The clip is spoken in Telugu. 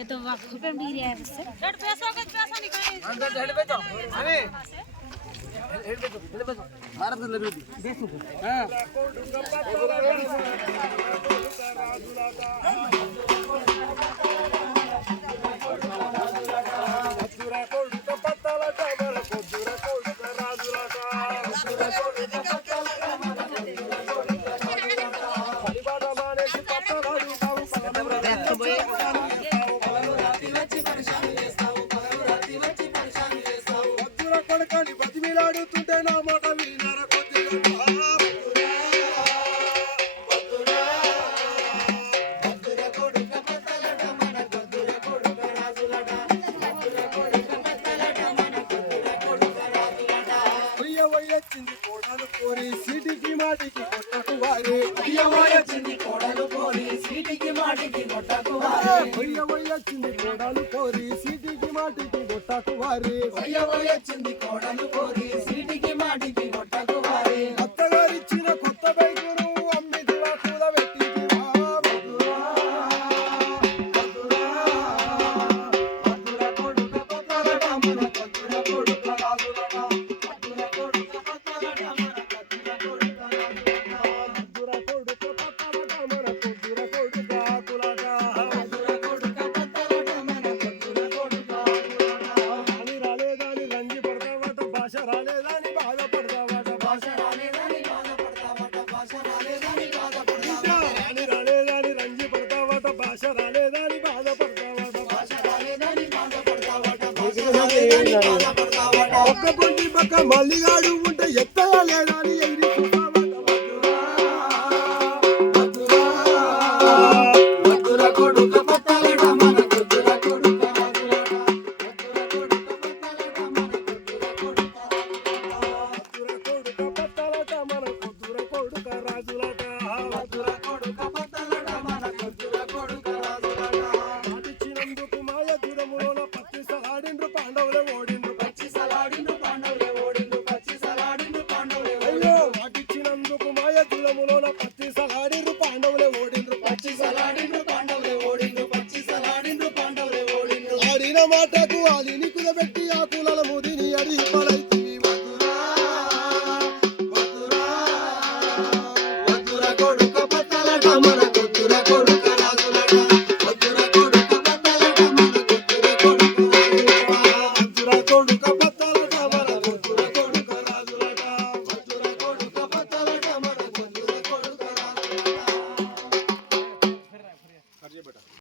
ये तो वक्त पे भी रहा है इससे डेढ़ पैसा का पैसा निकालिए अंदर डेढ़ पैसा अरे डेढ़ पैसा डेढ़ पैसा भारत में लगी थी 20 रुपए हां Thank you. బతిమిలాడుతుంటే నా మాట వినర కొద్దిగా? వచ్చింది కోడలు కోరి సిటికి మాటికి కొట్టకు వారి. వచ్చింది కోడలు పోలి సీటికి మాటికి కొట్టకు వచ్చింది కోడలు కోరి సిటికి మాటికి కొట్టకు వారి వచ్చింది కోడలు పోలి సీటికి మాటికి కొట్టకు వారి అత్తగారిచ్చిన కొత్త బైకును అమ్మిదివా కూల పెట్టిదివా మధురా మధురా కొడుక రాలేదని బాధపడతావట భాష రాలేదని బాధపడతావట భాష రాలేదని బాధపడతావట. రాలేదని రంగి పడతావట భాష రాలేదని బాధపడతావట. భాష రాలేదని బాధపడతావట భాష రాలేదని బాధపడతావట ఒక్క పొంటి పక్క మల్లిగాడు ఉంటే ఎత్తగా లేదని ఎగిరి మాటకు ఆలిని కుదబెట్టి ఆ కులల ముదిని అడిగి